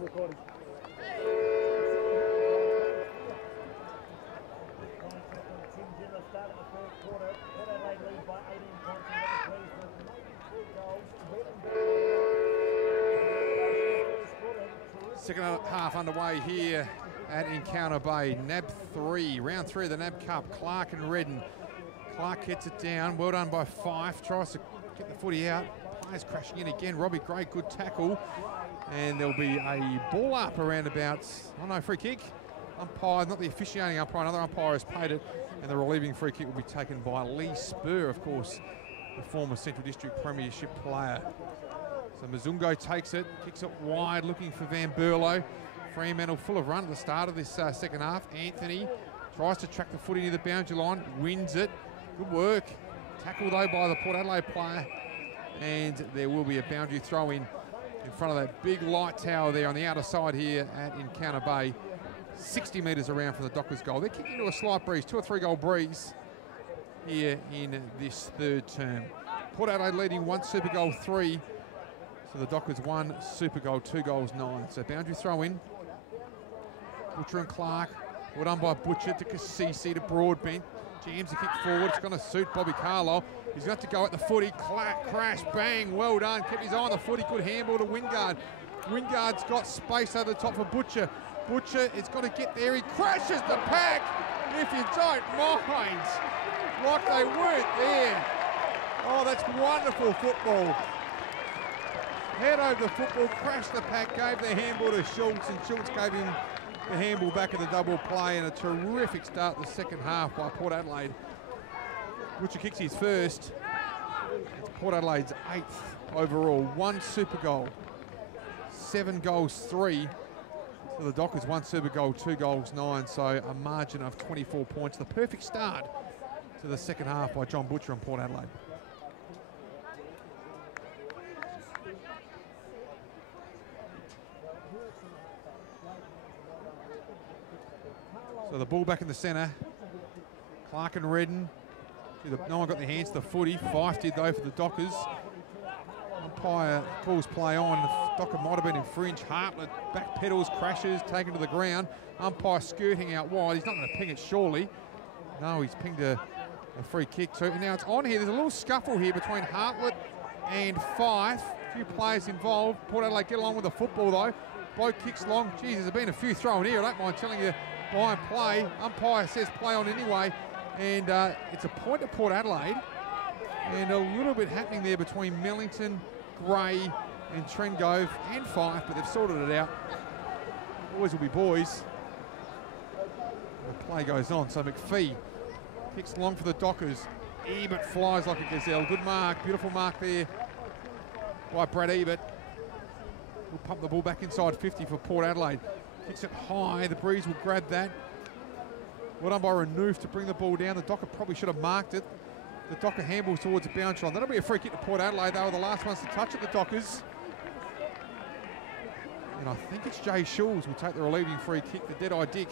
recording. Start of the first quarter, Adelaide lead by 18 points and maybe 3 goals. Second half underway here at Encounter Bay. NAB 3, round 3 of the NAB Cup. Clark and Redden. Clark gets it down. Well done by Fife. Tries to get the footy out. Players crashing in again. Robbie Gray, good tackle. And there'll be a ball up around about, oh no, free kick. Umpire, not the officiating umpire, another umpire has paid it. And the relieving free kick will be taken by Lee Spur, of course, the former Central District Premiership player. So Mzungo takes it, kicks it wide, looking for Van Berlo. Fremantle full of run at the start of this second half. Anthony tries to track the footy near the boundary line, wins it. Good work. Tackle though by the Port Adelaide player. And there will be a boundary throw in front of that big light tower there on the outer side here at Encounter Bay. 60 metres around from the Dockers goal. They're kicking into a slight breeze, 2 or 3 goal breeze here in this third term. Port Adelaide leading 1 super goal 3. So the Dockers 1 super goal, 2 goals 9. So boundary throw in. Butcher and Clark. Well done by Butcher to Cassisi to Broadbent. Jams the kick forward. It's going to suit Bobby Carlo. He's got to go at the footy. Clack, crash, bang. Well done. Kept his eye on the footy. Good handball to Wingard. Wingard's got space over the top for Butcher. Butcher is got to get there. He crashes the pack. If you don't mind, like they weren't there. Oh, that's wonderful football. Head over the football, crashed the pack, gave the handball to Schultz, and Schultz gave him the handball back in the double play, and a terrific start the second half by Port Adelaide. Butcher kicks his first. It's Port Adelaide's 8th overall. 1 super goal, 7 goals 3. So the Dockers 1 super goal, 2 goals 9, so a margin of 24 points. The perfect start to the second half by John Butcher and Port Adelaide. So the ball back in the centre. Clark and Redden. No one got their hands to the footy. Fife did though for the Dockers. Umpire calls play on. The Docker might have been infringed. Hartlett back pedals, crashes, taken to the ground. Umpire skirting out wide. He's not going to ping it surely. No, he's pinged a free kick too. And now it's on here. There's a little scuffle here between Hartlett and Fife. A few players involved. Port Adelaide get along with the football though. Bloke kicks long. Geez, there's been a few thrown here. I don't mind telling you by and play. Umpire says play on anyway. And it's a point to Port Adelaide. And a little bit happening there between Mellington, Gray and Trengove and Fife, but they've sorted it out. Boys will be boys. The play goes on. So McPhee kicks long for the Dockers. Ebert flies like a gazelle. Good mark, beautiful mark there by Brad Ebert. We'll pump the ball back inside 50 for Port Adelaide. Kicks it high. The Breeze will grab that. Well done by Renouf to bring the ball down. The Docker probably should have marked it. The Docker handballs towards the boundary line. That'll be a free kick to Port Adelaide. They were the last ones to touch it, the Dockers. And I think it's Jay Schulz will take the relieving free kick, the dead-eye dick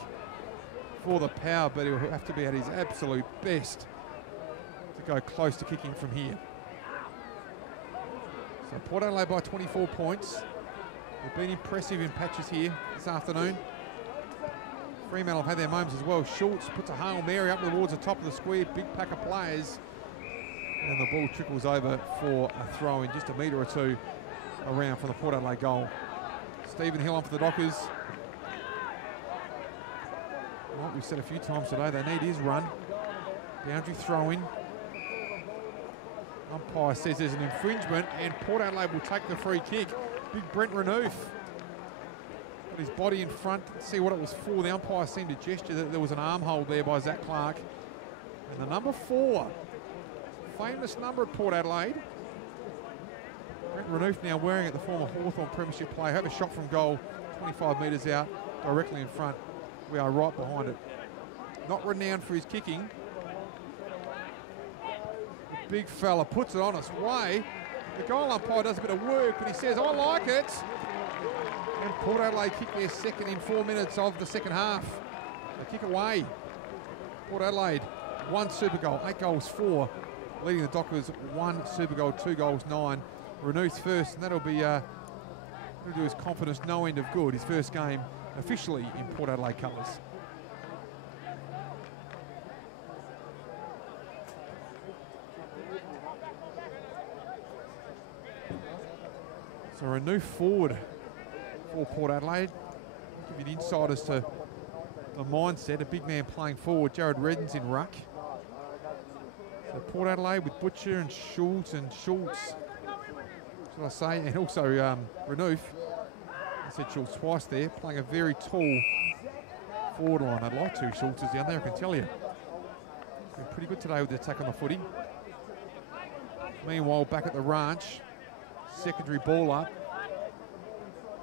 for the Power, but he'll have to be at his absolute best to go close to kicking from here. So Port Adelaide by 24 points. They've been impressive in patches here this afternoon. Fremantle have had their moments as well. Schultz puts a Hail Mary up towards the top of the square. Big pack of players. And the ball trickles over for a throw in just a metre or two around from the Port Adelaide goal. Stephen Hill on for the Dockers. Like we've said a few times today, they need his run. Boundary throw in. Umpire says there's an infringement and Port Adelaide will take the free kick. Big Brent Renouf. Got his body in front. Let's see what it was for. The umpire seemed to gesture that there was an arm hold there by Zach Clark. And the number 4, famous number at Port Adelaide. Brent Renouf now wearing it, the former Hawthorn Premiership player. Have a shot from goal, 25 metres out, directly in front. We are right behind it. Not renowned for his kicking. The big fella puts it on its way. The goal umpire does a bit of work, but he says, I like it. And Port Adelaide kick their second in 4 minutes of the second half. They kick away. Port Adelaide, 1 super goal, 8 goals 4. Leading the Dockers 1 super goal, 2 goals 9. Renouf's first, and that'll be He'll do his confidence no end of good. His first game officially in Port Adelaide colours. So a new forward for Port Adelaide. Give you an insight as to the mindset. A big man playing forward. Jared Redden's in ruck. So Port Adelaide with Butcher and Schultz, should I say, and also Renouf. I said Schultz twice there, playing a very tall forward line. I'd like two Schultzes down there, I can tell you. Been pretty good today with the attack on the footy. Meanwhile, back at the ranch, secondary ball up.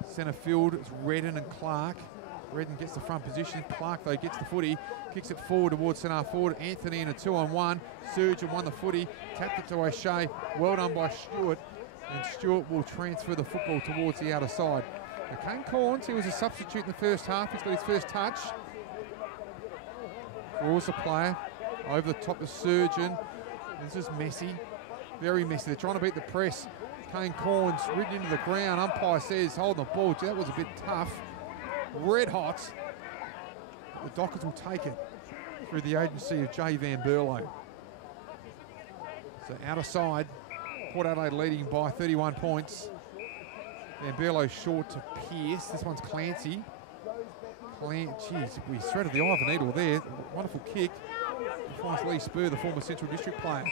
Centre field, it's Redden and Clark. Redden gets the front position. Clark, though, gets the footy, kicks it forward towards centre forward. Anthony in a 2-on-1. Surgeon won the footy, tapped it to O'Shea. Well done by Stewart. And Stewart will transfer the football towards the outer side. Now, Kane Corns, he was a substitute in the first half. He's got his first touch. Draws the player. Over the top of Surgeon. This is messy. Very messy. They're trying to beat the press. Kane Corns ridden into the ground. Umpire says, hold the ball. Gee, that was a bit tough. Red hot. But the Dockers will take it through the agency of Jay Van Berlo. So outer side, Port Adelaide leading by 31 points. Van Berlo short to Pearce. This one's Clancy. Jeez, we threaded the eye of the needle there. Wonderful kick. He finds Lee Spur, the former Central District player.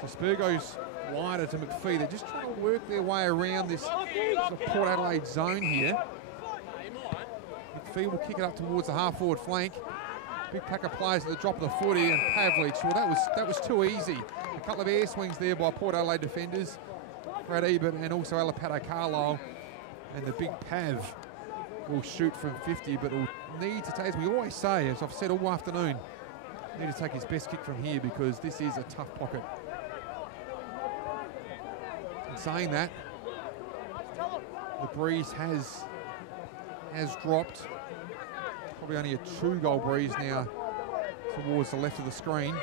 So Spur goes wider to McPhee. They're just trying to work their way around this sort of Port Adelaide zone here. McPhee will kick it up towards the half-forward flank. Big pack of players at the drop of the footy, and Pavlich. Well, that was too easy. A couple of air swings there by Port Adelaide defenders. Brad Ebert and also Alapato Carlisle. And the big Pav will shoot from 50, but will need to take, as we always say, as I've said all afternoon, need to take his best kick from here because this is a tough pocket. And saying that, the breeze has dropped. Probably only a 2-goal breeze now towards the left of the screen.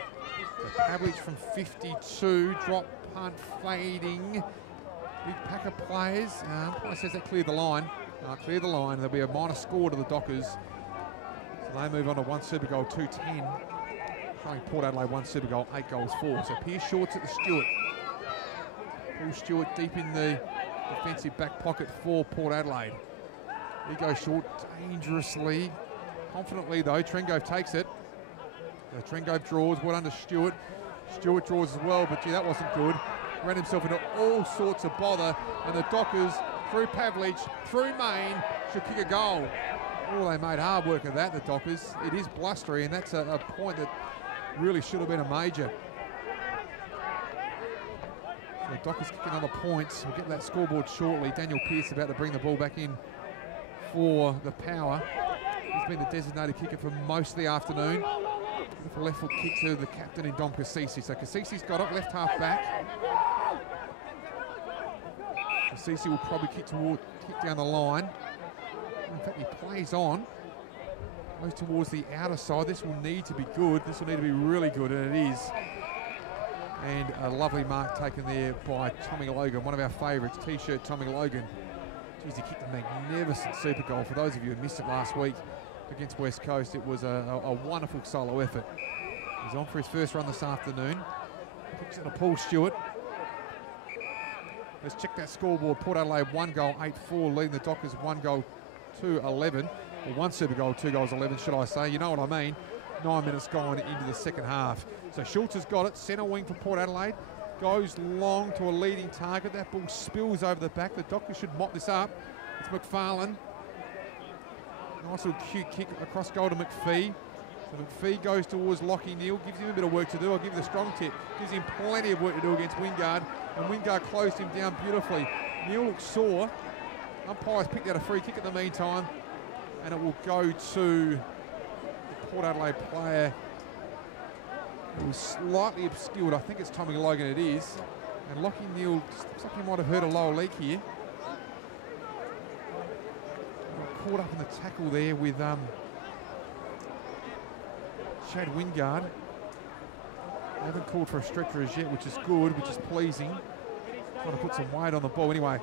So Pavlich from 52, drop, punt, fading. Big pack of players. Umpire says that cleared the line. Clear the line. There'll be a minor score to the Dockers. So they move on to 1 super goal, 2-10. Showing Port Adelaide 1 super goal, 8 goals 4. So Pierce shorts at the Stewart. Paul Stewart deep in the defensive back pocket for Port Adelaide. He goes short dangerously. Confidently though, Trengove takes it. So Trengove draws, well under Stewart. Stewart draws as well, but gee, that wasn't good. Ran himself into all sorts of bother, and the Dockers, through Pavlich, through Main, should kick a goal. Oh, they made hard work of that, the Dockers. It is blustery, and that's a point that really should have been a major. So the Dockers kick another point. We'll get to that scoreboard shortly. Daniel Pearce about to bring the ball back in for the Power. He's been the designated kicker for most of the afternoon. With a left foot kick to the captain in Dom Cassisi. So Cassisi's got it, left half back. Cassisi will probably kick down the line. In fact, he plays on. Goes towards the outer side. This will need to be good. This will need to be really good, and it is. And a lovely mark taken there by Tommy Logan, one of our favourites, T-shirt Tommy Logan. Jeez, he kicked a magnificent super goal. For those of you who missed it last week against West Coast, it was a wonderful solo effort. He's on for his first run this afternoon. Kicks it to Paul Stewart. Let's check that scoreboard. Port Adelaide 1 goal, 8-4, leading the Dockers 1 goal, 2-11. Or 1 super goal, 2 goals, 11, should I say. You know what I mean. 9 minutes gone into the second half. So Schultz has got it, centre wing for Port Adelaide. Goes long to a leading target. That ball spills over the back. The Dockers should mop this up. It's McFarlane. Nice little cute kick across goal to McPhee. So McPhee goes towards Lockie Neal, gives him a bit of work to do. I'll give you the strong tip. Gives him plenty of work to do against Wingard. And Wingard closed him down beautifully. Neal looks sore. Umpires picked out a free kick in the meantime. And it will go to the Port Adelaide player who was slightly obscured. I think it's Tommy Logan, it is. And Lockie Neal looks like he might have hurt a lower leg here. Caught up in the tackle there with Chad Wingard. They haven't called for a stretcher as yet, which is good, which is pleasing. Trying to put some weight on the ball. Anyway,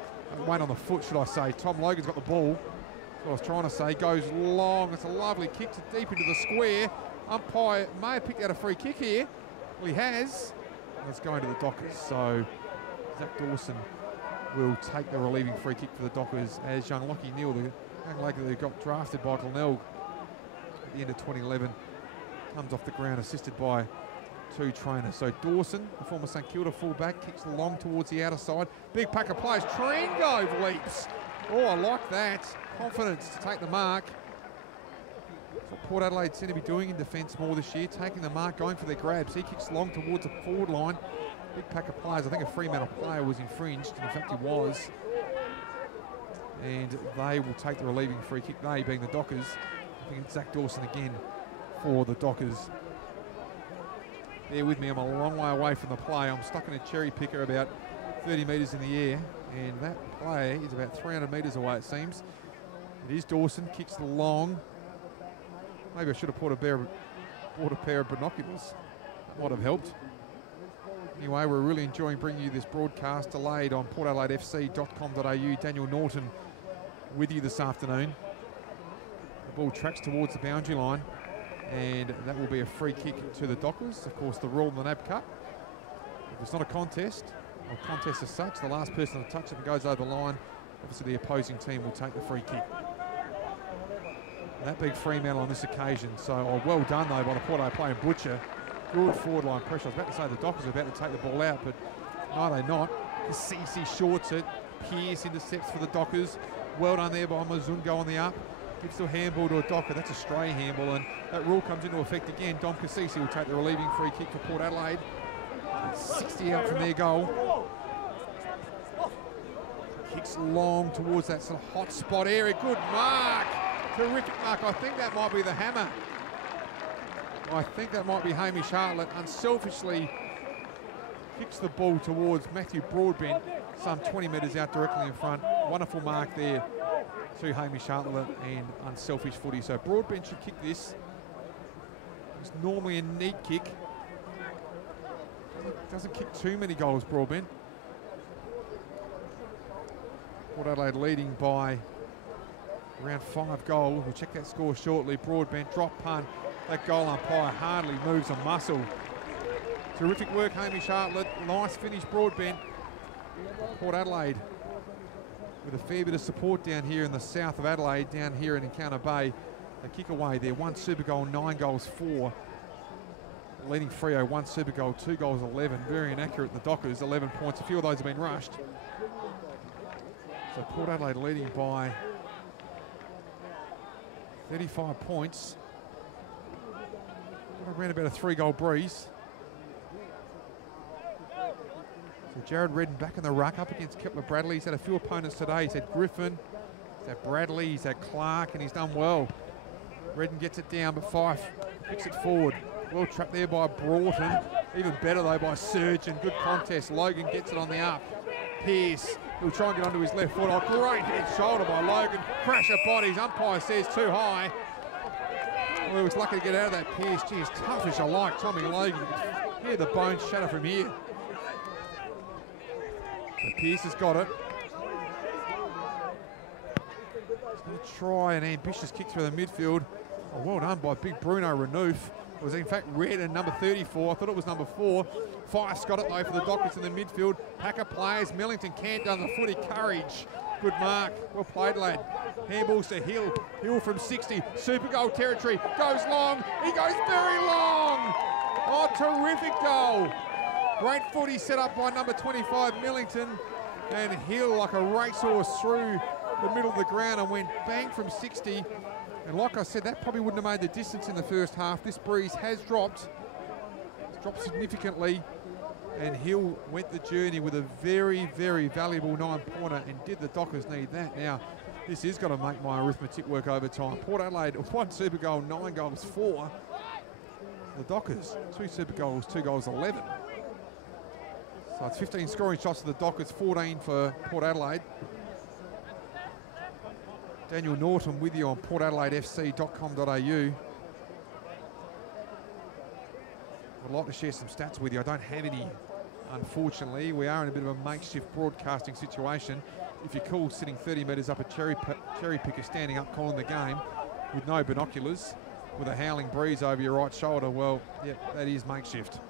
Wayne on the foot, should I say. Tom Logan's got the ball. That's what I was trying to say. Goes long. It's a lovely kick to deep into the square. Umpire may have picked out a free kick here. Well, he has. And it's going to the Dockers. So Zach Dawson will take the relieving free kick for the Dockers as young Lockie Neal, the young lad who got drafted by Glenelg at the end of 2011, comes off the ground assisted by two trainers. So Dawson, the former St Kilda fullback, kicks long towards the outer side. Big pack of players. Trengove leaps. Oh, I like that. Confidence to take the mark. That's what Port Adelaide seem to be doing in defence more this year, taking the mark, going for their grabs. He kicks long towards the forward line. Big pack of players. I think a Fremantle player was infringed, and in fact he was. And they will take the relieving free kick, they being the Dockers. I think it's Zach Dawson again for the Dockers. Bear with me, I'm a long way away from the play. I'm stuck in a cherry picker about 30 metres in the air, and that play is about 300 metres away, it seems. It is Dawson, kicks the long. Maybe I should have bought a pair of binoculars. That might have helped. Anyway, we're really enjoying bringing you this broadcast, delayed on portadelaidefc.com.au. Daniel Norton with you this afternoon. The ball tracks towards the boundary line, and that will be a free kick to the Dockers. Of course, the rule in the NAB Cup, if it's not a contest, or contest as such, the last person to touch it and goes over the line, obviously the opposing team will take the free kick. And that big Fremantle on this occasion. So well done though by the Port Adelaide player Butcher. Good forward line pressure. I was about to say the Dockers are about to take the ball out, but no, they're not. Cassisi shorts it. Pearce intercepts for the Dockers. Well done there by Mazungo on the up. Gives the handball to a Docker. That's a stray handball, and that rule comes into effect again. Dom Cassisi will take the relieving free kick for Port Adelaide. 60 out from their goal. Kicks long towards that sort of hot spot area. Good mark. Terrific mark. I think that might be the hammer. I think that might be Hamish Hartlett. Unselfishly kicks the ball towards Matthew Broadbent, some 20 metres out directly in front. Wonderful mark there to Hamish Hartlett and unselfish footy. So Broadbent should kick this. It's normally a neat kick. Doesn't kick too many goals, Broadbent. Port Adelaide leading by around 5 goals. We'll check that score shortly. Broadbent drop punt. That goal umpire hardly moves a muscle. Terrific work, Hamish Hartlett. Nice finish, Broadbent. Port Adelaide with a fair bit of support down here in the south of Adelaide, down here in Encounter Bay. They kick away there. 1 super goal, 9 goals, 4. Leading Freo, 1 super goal, 2 goals, 11. Very inaccurate, the Dockers, 11 points. A few of those have been rushed. So Port Adelaide leading by 35 points. Around about a 3-goal breeze. So Jared Redden back in the ruck up against Kepler Bradley. He's had a few opponents today. He's had Griffin, he's had Bradley, he's had Clark, and he's done well. Redden gets it down, but Fife picks it forward. Well trapped there by Broughton. Even better though by Surgeon. Good contest. Logan gets it on the up. Pearce, he'll try and get onto his left foot. Oh, great head shoulder by Logan. Crash of bodies. Umpire says too high. Well, he was lucky to get out of that. Pearce, gee, as tough as you like, Tommy Logan. You can hear the bones shatter from here. So Pearce has got it. He's going to try an ambitious kick through the midfield. Oh, well done by big Bruno Renouf. It was in fact red and number 34. I thought it was number 4. Fife's got it though for the Dockers in the midfield. Pack of players. Millington can't done the footy. Courage. Good mark. Well played, lad. Handballs to Hill. Hill from 60. Super goal territory. Goes long. He goes very long. Oh, terrific goal. Great footy set up by number 25, Millington. And Hill like a racehorse through the middle of the ground and went bang from 60. And like I said, that probably wouldn't have made the distance in the first half. This breeze has dropped. It's dropped significantly. And Hill went the journey with a very, very valuable 9-pointer. And did the Dockers need that? Now, this is going to make my arithmetic work overtime. Port Adelaide, 1 super goal, 9 goals, 4. The Dockers, 2 super goals, 2 goals, 11. So it's 15 scoring shots for the Dockers, 14 for Port Adelaide. Daniel Norton with you on portadelaidefc.com.au. I'd like to share some stats with you. I don't have any, unfortunately. We are in a bit of a makeshift broadcasting situation. if you're cool sitting 30 metres up a cherry picker standing up calling the game with no binoculars, with a howling breeze over your right shoulder, well, yeah, that is makeshift.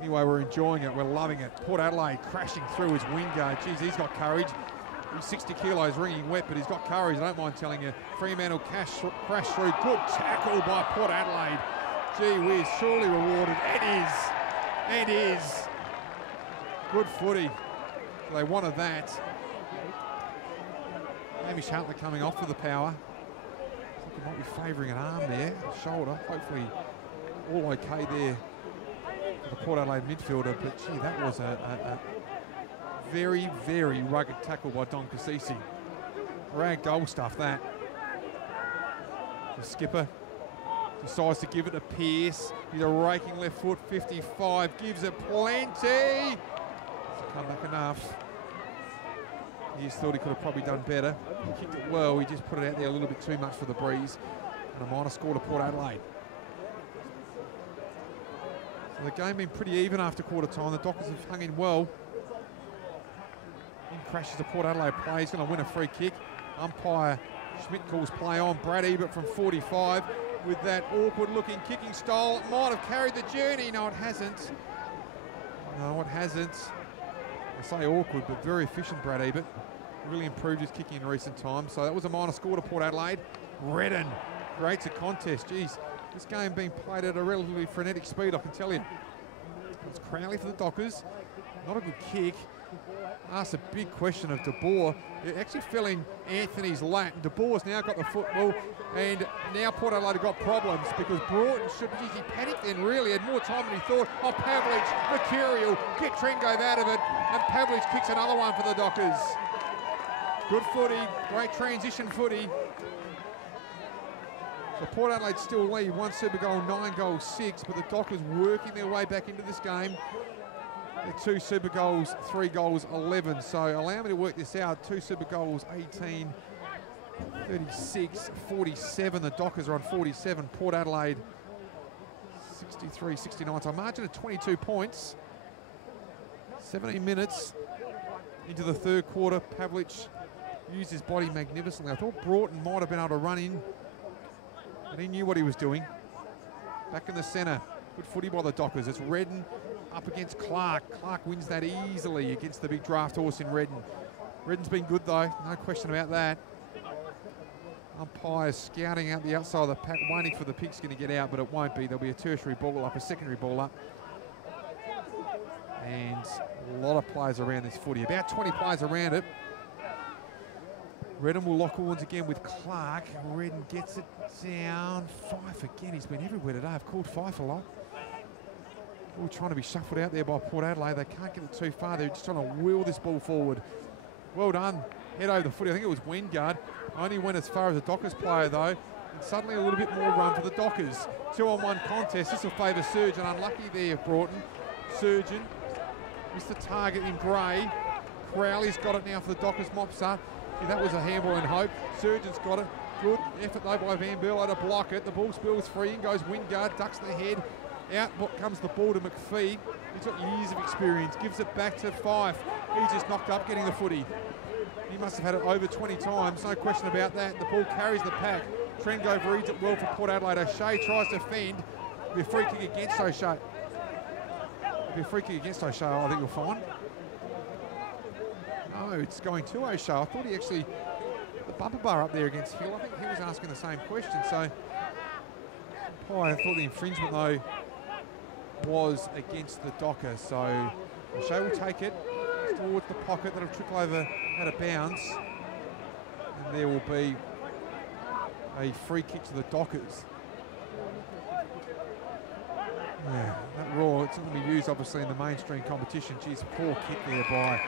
Anyway, we're enjoying it. We're loving it. Port Adelaide crashing through his wind guard. Geez, he's got courage. He's 60 kilos, ringing wet, but he's got courage. I don't mind telling you. Fremantle crash through. Good tackle by Port Adelaide. Gee whiz, surely rewarded. It is. Good footy. They wanted that. Hamish Hartley coming off for the power. I think he might be favouring an arm there, shoulder. Hopefully all okay there for the Port Adelaide midfielder. But gee, that was a very, very rugged tackle by Don Cassisi. Rag goal stuff, that. The skipper decides to give it to Pearce. He's a raking left foot, 55, gives it plenty. Doesn't come back enough. He just thought he could have probably done better. He kicked it well, he just put it out there a little bit too much for the breeze. And a minor score to Port Adelaide. So the game been pretty even after quarter time. The Dockers have hung in well. In crashes the Port Adelaide play. He's going to win a free kick. Umpire Schmidt calls play on. Brad Ebert from 45 with that awkward-looking kicking style. It might have carried the journey. No, it hasn't. No, it hasn't. I say awkward, but very efficient, Brad Ebert. Really improved his kicking in recent times. So that was a minor score to Port Adelaide. Redden creates a contest. Geez, this game being played at a relatively frenetic speed, I can tell you. It's Crowley for the Dockers. Not a good kick. Asked a big question of De Boer. It actually fell in Anthony's lap. De Boer's now got the football, and now Port Adelaide have got problems because Broughton should, geez, he panicked then really, had more time than he thought. Oh, Pavlich, mercurial, get Trengove out of it, and Pavlich kicks another one for the Dockers. Good footy, great transition footy. So Port Adelaide still lead, 1 super goal, 9 goals, 6, but the Dockers working their way back into this game. They're 2 super goals, 3 goals, 11. So allow me to work this out. 2 super goals, 18, 36, 47. The Dockers are on 47. Port Adelaide, 63, 69. So a margin of 22 points. 17 minutes into the third quarter. Pavlich used his body magnificently. I thought Broughton might have been able to run in, but he knew what he was doing. Back in the centre. Good footy by the Dockers. It's Redden up against Clark. Clark wins that easily against the big draft horse in Redden. Redden's been good though, no question about that. Umpires scouting out the outside of the pack, waiting for the pigskin to get out, but it won't be. There'll be a tertiary ball up, a secondary ball up. And a lot of players around this footy, about 20 players around it. Redden will lock horns again with Clark. Redden gets it down. Fife again, he's been everywhere today. I've called Fife a lot. All trying to be shuffled out there by Port Adelaide. They can't get it too far. They're just trying to wheel this ball forward. Well done. Head over the footy. I think it was Wingard. Only went as far as a Dockers player though. And suddenly a little bit more run for the Dockers. 2-on-1 contest. This will favour Surgeon. Unlucky there, Broughton. Surgeon missed the target in Gray. Crowley's got it now for the Dockers. Mops up. Yeah, that was a handball in hope. Surgeon's got it. Good effort though by Van Berlo to block it. The ball spills free and goes Wingard. Ducks the head. Out comes the ball to McPhee. He's got years of experience. Gives it back to Fife. He's just knocked up getting the footy. He must have had it over 20 times. No question about that. The ball carries the pack. Trengove reads it well for Port Adelaide. O'Shea tries to fend. It'll be a free kick against O'Shea. It'll be a free kick against O'Shea, I think you'll find. No, it's going to O'Shea. I thought he actually put the bumper bar up there against Hill. I think he was asking the same question. So I thought the infringement though was against the Docker, so O'Shea will take it towards the pocket. That'll trickle over out of bounds, and there will be a free kick to the Dockers. Yeah, that raw, it's not going to be used obviously in the mainstream competition. Geez, poor kick there by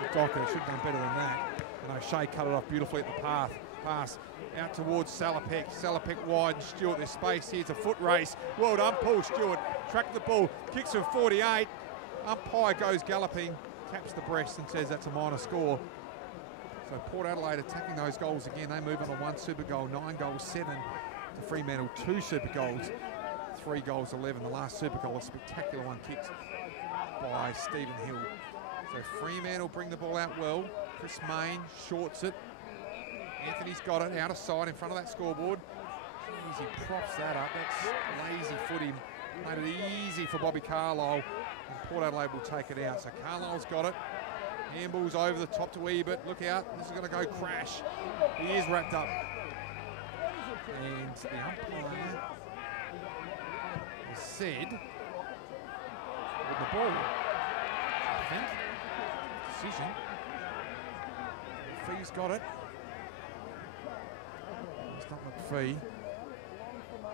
the Docker. Should have done better than that. And O'Shea cut it off beautifully at the pass. Out towards Salopek. Salopek wide and Stewart. There's space here. It's a foot race. Well done, Paul Stewart. Tracked the ball. Kicks from 48. Umpire goes galloping. Taps the breast and says that's a minor score. So Port Adelaide attacking those goals again. They move on to 1 super goal. 9 goals, 7 to Fremantle. 2 super goals. 3 goals, 11. The last super goal, a spectacular one kicked by Stephen Hill. So Fremantle bring the ball out well. Chris Main shorts it. Anthony's got it out of sight in front of that scoreboard. Jeez, he props that up. That's lazy footy. Made it easy for Bobby Carlisle. And Port Adelaide will take it out. So Carlisle's got it. Handball's over the top to Ebert. Look out. This is going to go crash. He is wrapped up. And the umpire has said with the ball, I think, decision. McPhee's got it. It's not McPhee.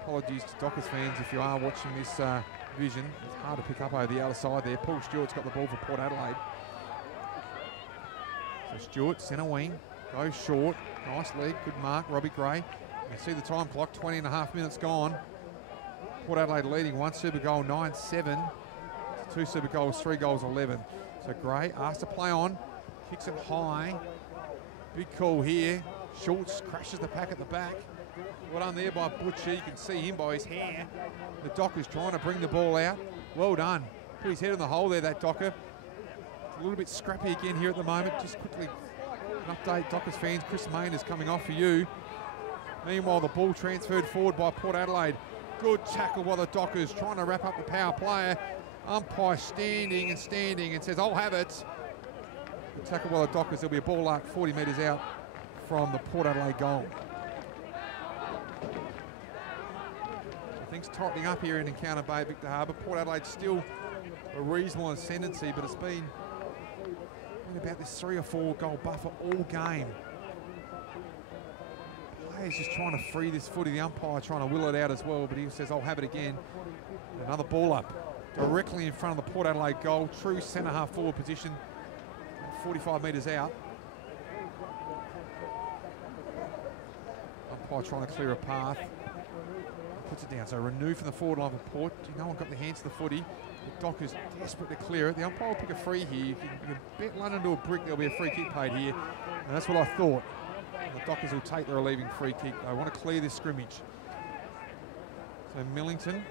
Apologies to Dockers fans if you are watching this vision. It's hard to pick up over the outer side there. Paul Stewart's got the ball for Port Adelaide. So Stewart, centre wing, goes short. Nice leg, good mark, Robbie Gray. You see the time clock, 20.5 minutes gone. Port Adelaide leading, 1 super goal, 9-7. 2 super goals, 3 goals, 11. So Gray asked to play on, kicks it high. Big call here. Schultz crashes the pack at the back. Well done there by Butcher. You can see him by his hair. The Dockers trying to bring the ball out. Well done. Put his head in the hole there, that Docker. A little bit scrappy again here at the moment. Just quickly an update, Dockers fans. Chris Main is coming off for you. Meanwhile, the ball transferred forward by Port Adelaide. Good tackle by the Dockers, trying to wrap up the power player. Umpire standing and says, I'll have it. Good tackle by the Dockers. There'll be a ball up 40 metres out from the Port Adelaide goal. Things tightening up here in Encounter Bay, Victor Harbour. Port Adelaide still a reasonable ascendancy, but it's been about this 3 or 4 goal buffer all game. Players just trying to free this footy. The umpire trying to will it out as well, but he says, I'll have it again. Another ball up directly in front of the Port Adelaide goal. True centre half forward position, 45 metres out. Umpire trying to clear a path. Puts it down. So Renew from the forward line for Port. No one got the hands to the footy. The Dockers desperate to clear it. The umpire will pick a free here. You can bet London to a brick there'll be a free kick paid here. And that's what I thought. And the Dockers will take the relieving free kick. They want to clear this scrimmage. So Millington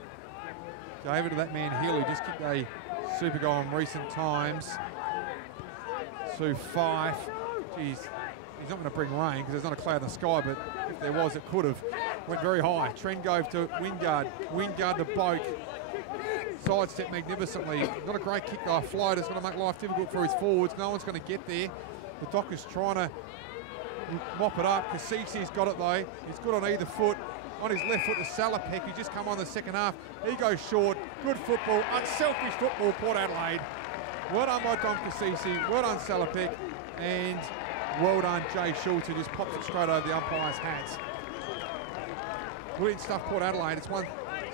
gave it to that man Hill, who just kicked a super goal in recent times. So Fife. Geez, he's not going to bring rain because there's not a cloud in the sky, but if there was, it could have. Went very high. Trengove to Wingard. Wingard to Boak. Sidestep magnificently. Not a great kick though. Floater's going to make life difficult for his forwards. No one's going to get there. The Dockers trying to mop it up. Kasisi's got it though. He's good on either foot. On his left foot, the Salopek, who just come on the second half. He goes short. Good football. Unselfish football, Port Adelaide. Well done by Dom Kasisi. Well done, Salopek. And well done, Jay Schultz, who just pops it straight over the umpire's hands. Brilliant stuff, Port Adelaide. It's 1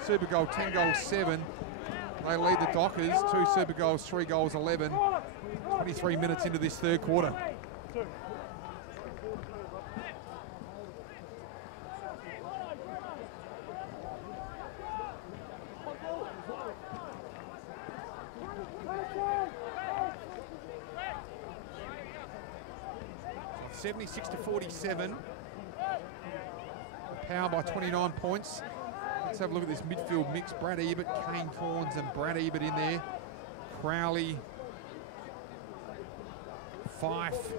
super goal, 10 goals, 7. They lead the Dockers, 2 super goals, 3 goals, 11. 23 minutes into this third quarter. So 76-47. Power by 29 points. Let's have a look at this midfield mix. Brad Ebert, Kane Corns and Brad Ebert in there. Crowley, Fife.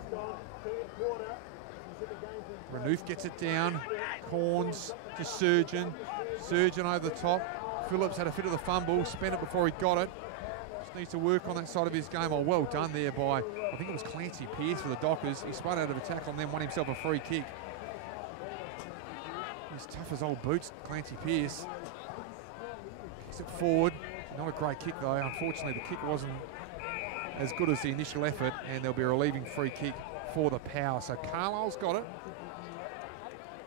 Renouf gets it down. Corns to Surgeon. Surgeon over the top. Phillips had a fit of the fumble, spent it before he got it. Just needs to work on that side of his game. Oh, well done there by, I think it was Clancy Pearce for the Dockers. He spun out of a tackle and then won himself a free kick. He's tough as old boots, Clancy Pearce. Kicks it forward. Not a great kick though. Unfortunately, the kick wasn't as good as the initial effort, and there'll be a relieving free kick for the Power. So Carlisle's got it.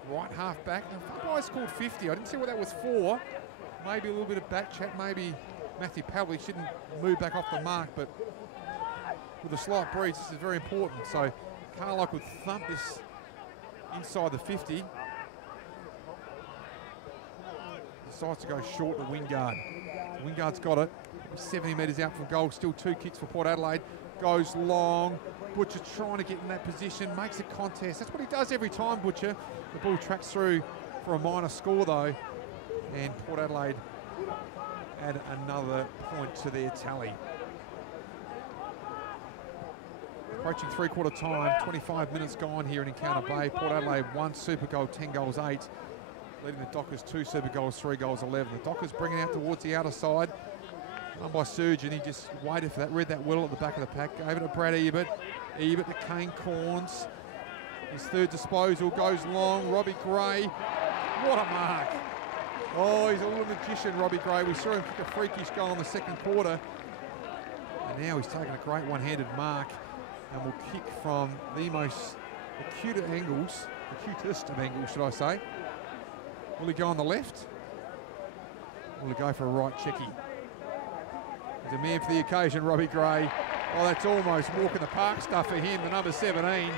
Right half back. Now, Fuggai scored 50. I didn't see what that was for. Maybe a little bit of back chat. Maybe Matthew Pavlich shouldn't move back off the mark, but with a slight breeze, this is very important. So Carlisle could thump this inside the 50. Decides to go short to Wingard. Wingard's got it. 70 metres out from goal. Still 2 kicks for Port Adelaide. Goes long. Butcher trying to get in that position. Makes a contest. That's what he does every time, Butcher. The ball tracks through for a minor score, though. And Port Adelaide add another point to their tally. Approaching three-quarter time, 25 minutes gone here in Encounter Bay. Port Adelaide 1 super goal, 10 goals 8. Leading the Dockers 2 super goals, 3 goals 11. The Dockers bringing out towards the outer side. Run by Surgeon, he just waited for that, read that well at the back of the pack. Gave it to Brad Ebert. Ebert to Kane Corns. His third disposal goes long. Robbie Gray, what a mark. Oh, he's a little magician, Robbie Gray. We saw him kick a freakish goal in the second quarter. And now he's taken a great one-handed mark and will kick from the most acutest of angles, should I say. Will he go on the left? Will he go for a right checky? He's a man for the occasion, Robbie Gray. Oh, that's almost walk in the park stuff for him, the number 17.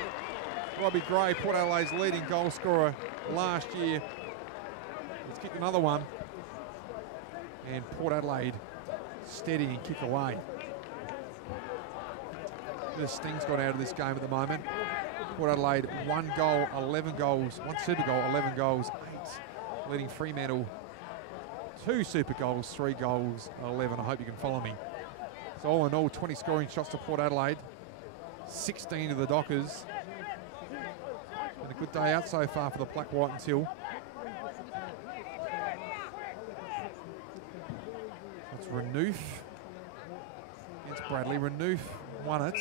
Robbie Gray, Port Adelaide's leading goal scorer last year. Let's kick another one. And Port Adelaide steady and kick away. The sting's got out of this game at the moment. Port Adelaide 1 goal, 11 goals, 1 super goal, 11 goals, 8. Leading Fremantle 2 super goals, 3 goals, 11. I hope you can follow me. So all in all, 20 scoring shots to Port Adelaide, 16 to the Dockers. Been a good day out so far for the Black, White and Teal. It's Renouf against Bradley. Renouf won it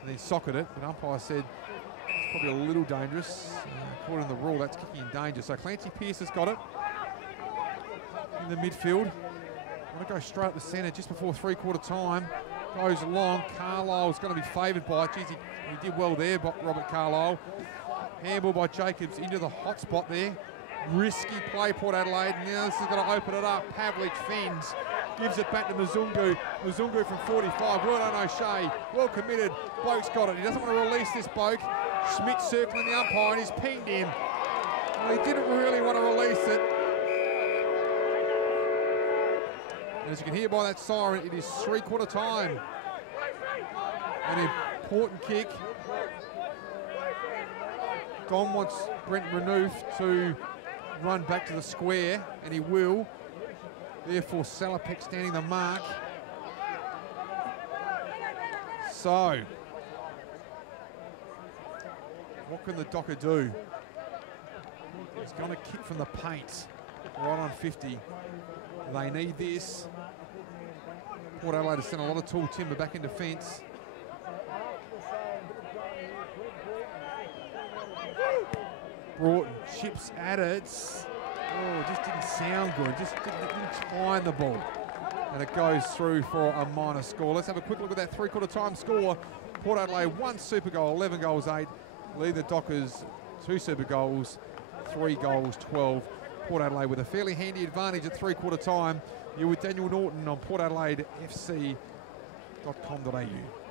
and then socketed it, but umpire said it's probably a little dangerous. According to the rule, that's kicking in danger. So Clancy Pearce has got it in the midfield. Want to go straight up the centre just before three-quarter time. Goes along. Carlisle's going to be favoured by it. Geez, he did well there, Robert Carlisle. Handball by Jacobs into the hot spot there. Risky play, Port Adelaide. Now this is going to open it up. Pavlich fends. Gives it back to Mzungu. Mzungu from 45. Well done, O'Shea. Well committed. Boak's got it. He doesn't want to release this, Boak. Schmidt circling the umpire and he's pinged him. Well, he didn't really want to release it. And as you can hear by that siren, it is three-quarter time. An important kick. Don wants Brent Renouf to run back to the square, and he will. Therefore, Salopek standing the mark. So, what can the Docker do? He's going to kick from the paint, right on 50. They need this. Port Adelaide has sent a lot of tall timber back in defence. Broughton chips at it. Oh, it just didn't sound good. Just didn't time the ball. And it goes through for a minor score. Let's have a quick look at that three-quarter time score. Port Adelaide 1 super goal, 11 goals 8. Lead the Dockers 2 super goals, 3 goals 12. Port Adelaide with a fairly handy advantage at three-quarter time. You're with Daniel Norton on portadelaidefc.com.au.